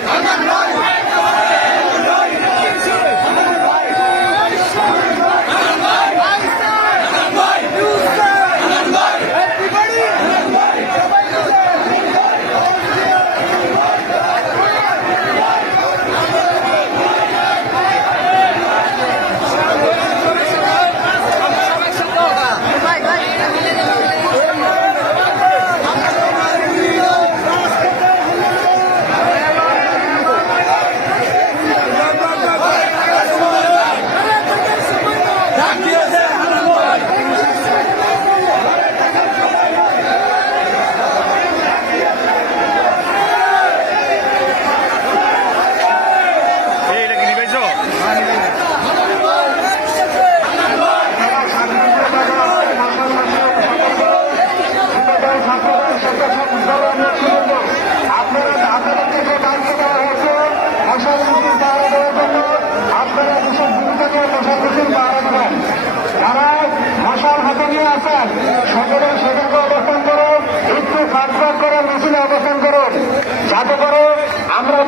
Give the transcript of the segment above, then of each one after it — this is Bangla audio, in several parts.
Come on.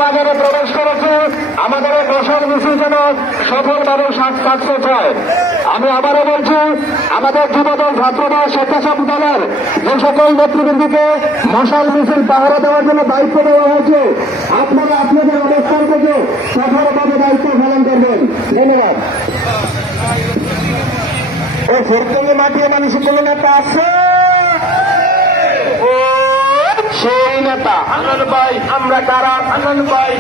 বাজারে প্রবেশ করেছি। আমাদের এই মশাল মিছিল যেন সফলভাবে সাকসেস হয়। আমি আবারও বলছি, আমাদের যুবদল ছাত্রদল, স্বেচ্ছাসেবক দলের যে সকল নেতৃবৃন্দকে মশাল মিছিল পাহারা দেওয়ার জন্য দায়িত্ব দেওয়া হয়েছে, আপনারা আপনাদের অবস্থান থেকে সফলভাবে দায়িত্ব পালন করবেন। ধন্যবাদ। ও ফুরতঙ্গে মাটিয়ে মানুষের কোনো নেতা আছে। নেতা। আনন্দ ভাই আমরা কারা আনন্দ ভাই